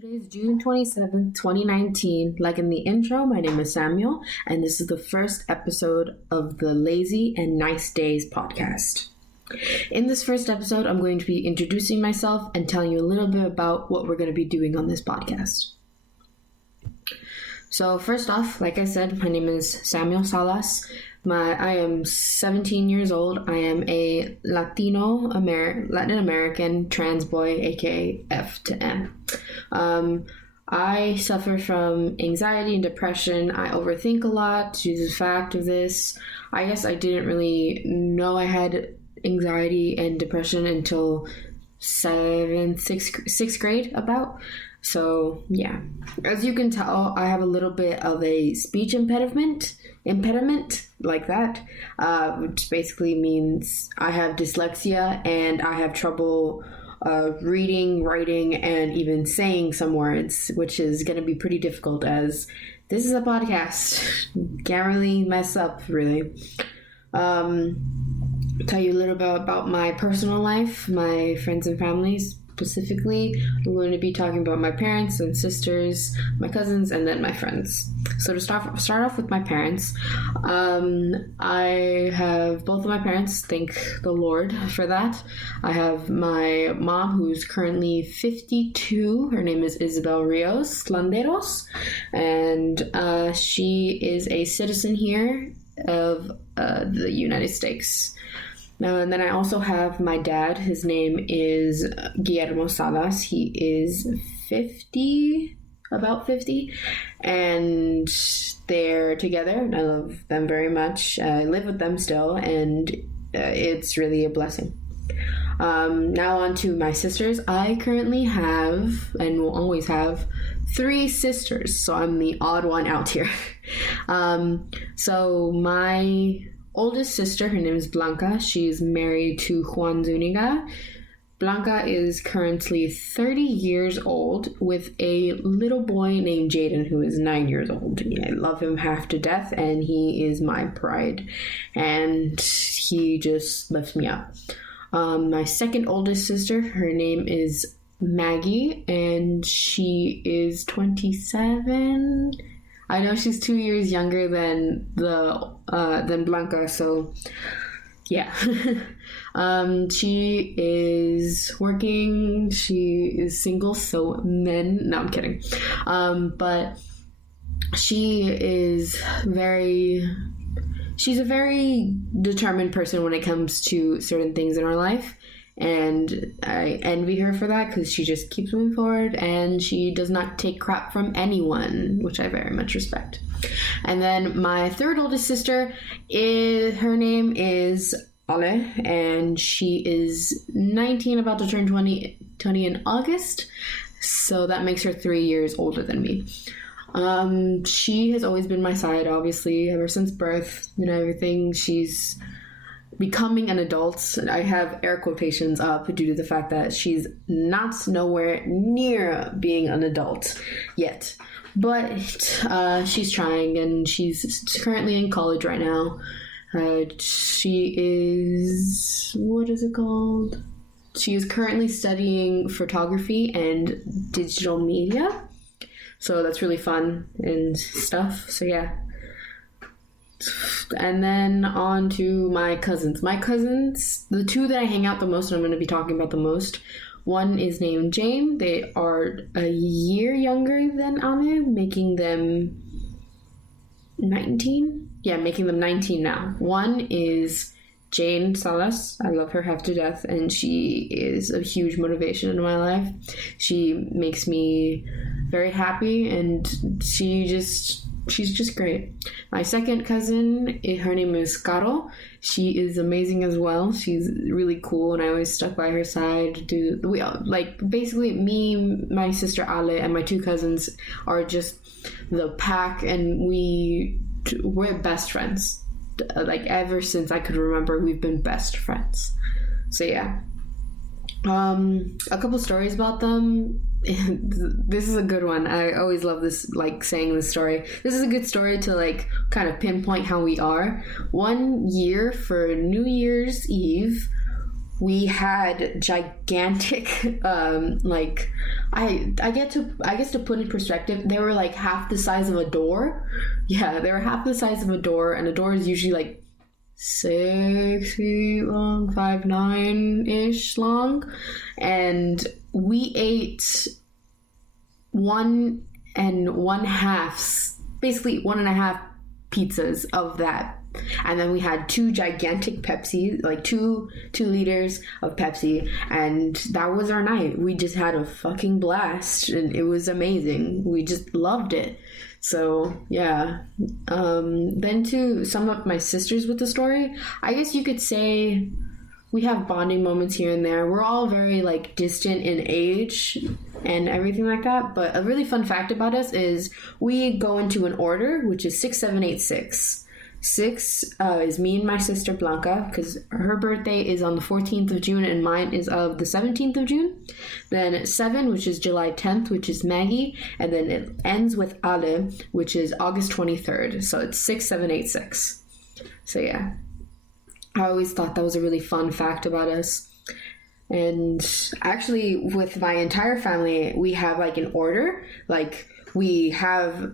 Today is June 27th, 2019. Like in the intro, my name is Samuel, and this is the first episode of the Lazy and Nice Days podcast. In this first episode, I'm going to be introducing myself and telling you a little bit about what we're going to be doing on this podcast. So first off, like I said, my name is Samuel Salas. I am 17 years old. I am a Latin American trans boy, aka F to M. I suffer from anxiety and depression. I overthink a lot due to the fact of this. I guess I didn't really know I had anxiety and depression until sixth grade about. So yeah, as you can tell, I have a little bit of a speech impediment like that, which basically means I have dyslexia and I have trouble reading, writing, and even saying some words, which is going to be pretty difficult as this is a podcast. Can't really mess up, really. Tell you a little bit about my personal life, my friends and families. Specifically, I'm going to be talking about my parents and sisters, my cousins, and then my friends. So to start off with my parents, I have both of my parents, thank the Lord for that. I have my mom, who's currently 52. Her name is Isabel Rios Landeros, and she is a citizen here of the United States. And then I also have my dad. His name is Guillermo Salas. He is about 50, and they're together. And I love them very much. I live with them still, and it's really a blessing. Now on to my sisters. I currently have, and will always have, 3 sisters, so I'm the odd one out here. So my oldest sister, her name is Blanca. She's married to Juan Zuniga. Blanca is currently 30 years old with a little boy named Jaden, who is 9 years old. I love him half to death, and he is my pride, and he just lifts me up. My second oldest sister, her name is Maggie, and she is 27. I know she's 2 years younger than Blanca, so yeah. She is working. She is single, so men. No, I'm kidding. But she is she's a very determined person when it comes to certain things in her life. And I envy her for that because she just keeps moving forward and she does not take crap from anyone, which I very much respect. And then my third oldest sister, her name is Ale, and she is 19, about to turn 20 in August. So that makes her 3 years older than me. She has always been my side, obviously, ever since birth and everything. She's becoming an adult. I have air quotations up due to the fact that she's nowhere near being an adult yet. But she's trying, and she's currently in college right now. She is... what is it called? She is currently studying photography and digital media. So that's really fun and stuff. So yeah. And then on to my cousins. My cousins, the 2 that I hang out the most and I'm going to be talking about the most, one is named Jane. They are a year younger than Ame, making them 19. Yeah, making them 19 now. One is Jane Salas. I love her half to death, and she is a huge motivation in my life. She makes me very happy, and she's just great. My second cousin, her name is Caro. She is amazing as well. She's really cool, and I always stuck by her side. Basically me, my sister Ale, and my 2 cousins are just the pack, and we're best friends. Like ever since I could remember, we've been best friends. So yeah. A couple stories about them. This is a good one. I always love this, saying this story. This is a good story to kind of pinpoint how we are. One year for New Year's Eve, we had gigantic I guess to put in perspective, they were like half the size of a door. Yeah, they were half the size of a door, and a door is usually like 6 feet long, 5'9" long, and we ate 1.5, basically 1.5 pizzas of that. And then we had 2 gigantic Pepsi, like 2 liters of Pepsi, and that was our night. We just had a fucking blast, and it was amazing. We just loved it. So yeah. Then to sum up my sisters with the story, I guess you could say we have bonding moments here and there. We're all very like distant in age and everything like that. But a really fun fact about us is we go into an order, which is 6, 7, 8, 6. 6 is me and my sister Blanca, because her birthday is on the 14th of June and mine is of the 17th of June. Then 7, which is July 10th, which is Maggie. And then it ends with Ale, which is August 23rd. So it's 6, 7, 8, 6. So yeah. I always thought that was a really fun fact about us. And actually, with my entire family, we have like an order. Like, we have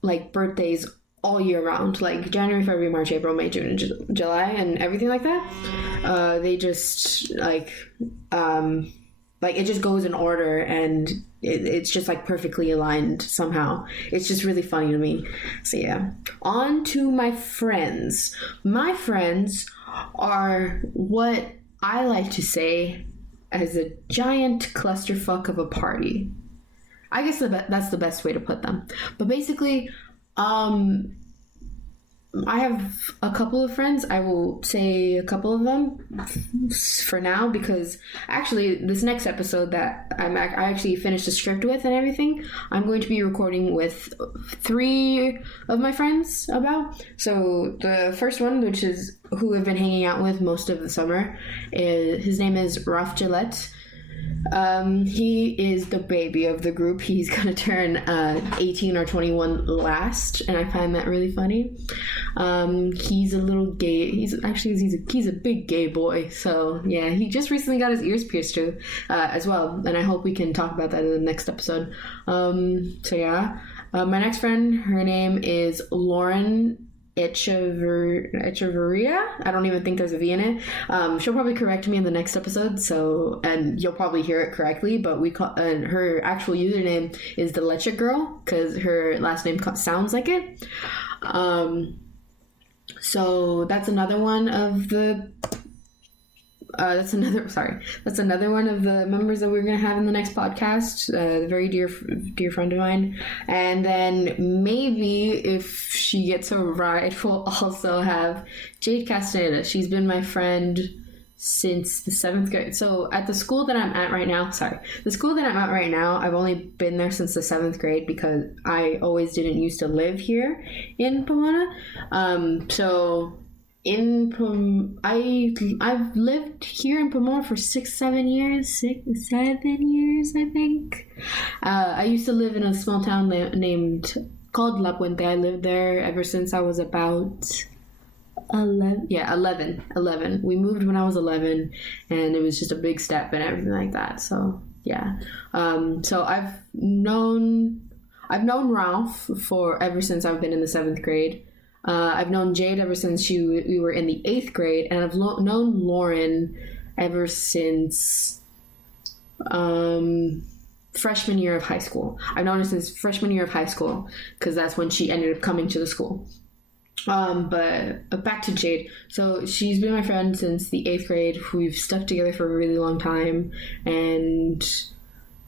like birthdays all year round, like January, February, March, April, May, June, and July, and everything like that. They just like it just goes in order, and it's just like perfectly aligned somehow. It's just really funny to me. So yeah, on to my friends. My friends are what I like to say as a giant clusterfuck of a party. I guess that's the best way to put them. But basically, I have a couple of friends. I will say a couple of them for now, because actually this next episode that I actually finished the script with and everything, I'm going to be recording with 3 of my friends about. So the first one, which is who I've been hanging out with most of the summer, his name is Ralph Gillette. He is the baby of the group. He's gonna turn 18 or 21 last, and I find that really funny. He's a little gay. He's a big gay boy. So yeah, he just recently got his ears pierced too, as well, and I hope we can talk about that in the next episode. So yeah, my next friend, her name is Lauren Echeverria. I don't even think there's a V in it. She'll probably correct me in the next episode, and you'll probably hear it correctly, but and her actual username is the Leche Girl, because her last name sounds like it. So that's another one of the that's another one of the members that we're going to have in the next podcast. A very dear friend of mine. And then maybe if she gets a ride, we'll also have Jade Castaneda. She's been my friend since the 7th grade. So at the school that I'm at right now, I've only been there since the 7th grade, because I always didn't used to live here in Pomona. I've lived here in Pomona for 7 years, I think. I used to live in a small town called La Puente. I lived there ever since I was about 11. Yeah, 11. We moved when I was 11, and it was just a big step and everything like that. So yeah. So I've known Ralph for ever since I've been in the 7th grade. I've known Jade ever since we were in the 8th grade, and I've known Lauren ever since freshman year of high school. I've known her since freshman year of high school, because that's when she ended up coming to the school. But back to Jade. So she's been my friend since the 8th grade. We've stuck together for a really long time, and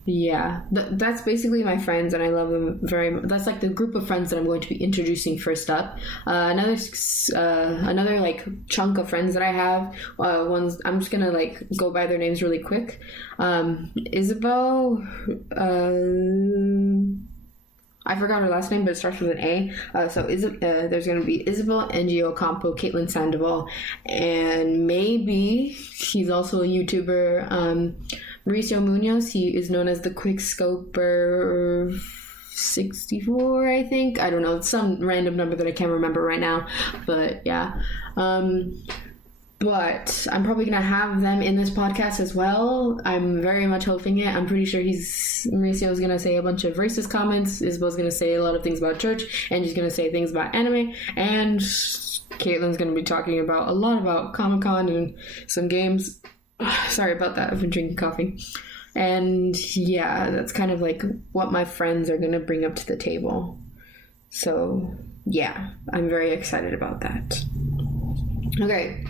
yeah, that's basically my friends, and I love them very much. That's like the group of friends that I'm going to be introducing first up. Another like chunk of friends that I have. I'm just gonna like go by their names really quick. Isabel. I forgot her last name, but it starts with an A. So there's going to be Isabel Ngio Campo, Caitlin Sandoval, and maybe he's also a YouTuber. Mauricio Munoz, he is known as the Quickscoper 64, I think. I don't know. It's some random number that I can't remember right now. But yeah. But I'm probably going to have them in this podcast as well. I'm very much hoping it. I'm pretty sure Mauricio is going to say a bunch of racist comments. Isabel's going to say a lot of things about church. And she's going to say things about anime. And Caitlin's going to be talking about a lot about Comic-Con and some games. Sorry about that. I've been drinking coffee. And yeah, that's kind of like what my friends are going to bring up to the table. So yeah, I'm very excited about that. Okay,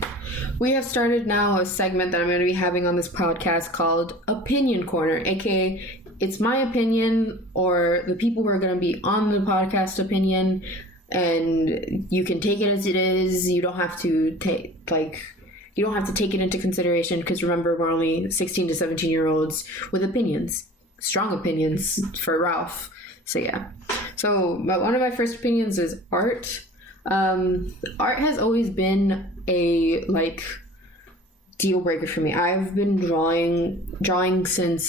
we have started now a segment that I'm going to be having on this podcast called Opinion Corner, aka it's my opinion or the people who are going to be on the podcast opinion, and you can take it as it is. You don't have to take it into consideration, because remember, we're only 16 to 17-year-olds with opinions, strong opinions for Ralph. So yeah. So, but one of my first opinions is art. Art has always been a deal breaker for me. I've been drawing since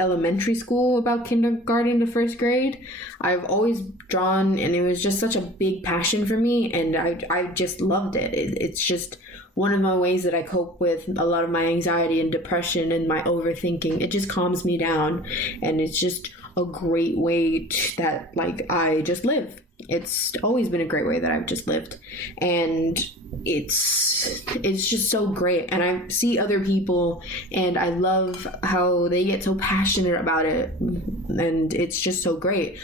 elementary school, about kindergarten to first grade. I've always drawn, and it was just such a big passion for me, and I just loved it. It's just one of my ways that I cope with a lot of my anxiety and depression and my overthinking. It just calms me down, and it's just a great way that I just live. It's always been a great way that I've just lived, and it's just so great. And I see other people, and I love how they get so passionate about it, and it's just so great.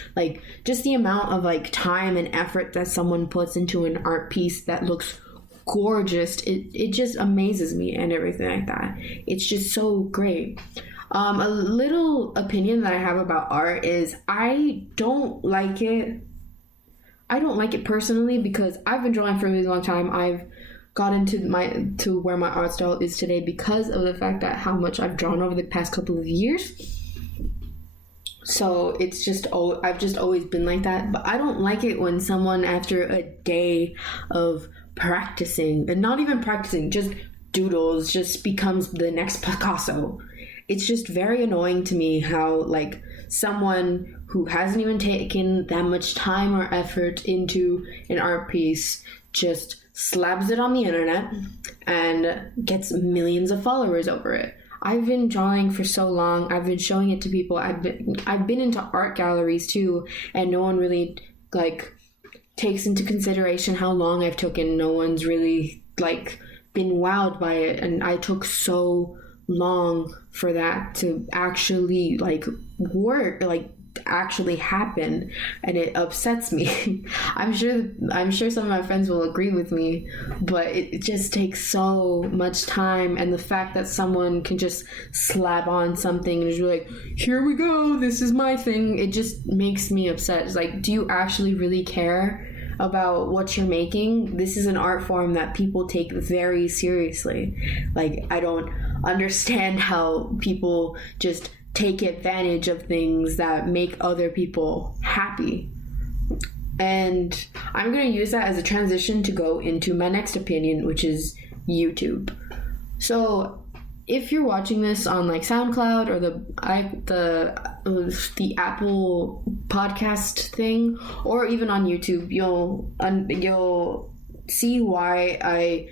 Just the amount of time and effort that someone puts into an art piece that looks gorgeous, it just amazes me, and everything like that. It's just so great. A little opinion that I have about art is I don't like it personally, because I've been drawing for a really long time. I've gotten to where my art style is today because of the fact that how much I've drawn over the past couple of years. So it's just, I've just always been like that. But I don't like it when someone, after a day of practicing, and not even practicing, just doodles, just becomes the next Picasso. It's just very annoying to me how someone who hasn't even taken that much time or effort into an art piece just slabs it on the internet and gets millions of followers over it. I've been drawing for so long. I've been showing it to people. I've been into art galleries too, and no one really takes into consideration how long I've taken. No one's really been wowed by it, and I took so long for that to actually work, actually happen, and it upsets me. I'm sure some of my friends will agree with me, but it just takes so much time, and the fact that someone can just slap on something and just be like, here we go, this is my thing, it just makes me upset. It's do you actually really care about what you're making? This is an art form that people take very seriously. I don't understand how people just take advantage of things that make other people happy. And I'm going to use that as a transition to go into my next opinion, which is YouTube. So if you're watching this on SoundCloud or the Apple podcast thing, or even on YouTube, you'll see why I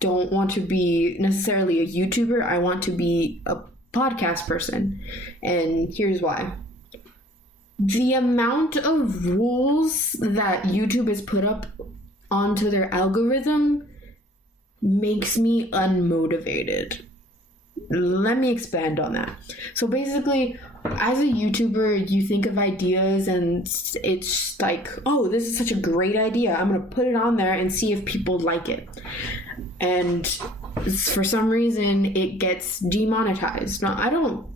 don't want to be necessarily a YouTuber. I want to be a podcast person, and here's why. The amount of rules that YouTube has put up onto their algorithm makes me unmotivated. Let me expand on that. So basically, as a YouTuber, you think of ideas, and it's oh, this is such a great idea, I'm gonna put it on there and see if people like it. And for some reason it gets demonetized. Now, I know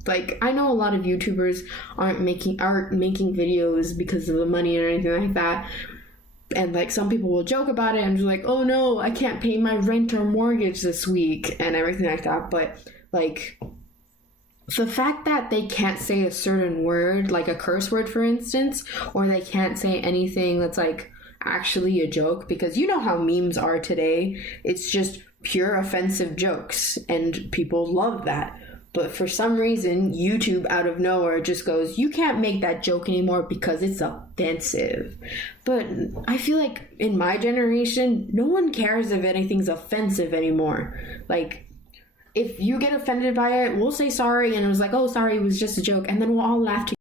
a lot of YouTubers aren't making videos because of the money or anything like that, and some people will joke about it and just oh no, I can't pay my rent or mortgage this week and everything like that. But the fact that they can't say a certain word, like a curse word for instance, or they can't say anything that's actually a joke, because you know how memes are today. It's just pure offensive jokes, and people love that. But for some reason, YouTube out of nowhere just goes, you can't make that joke anymore because it's offensive. But I feel like in my generation, no one cares if anything's offensive anymore. Like, if you get offended by it, we'll say sorry, and it was like, oh, sorry, it was just a joke, and then we'll all laugh together.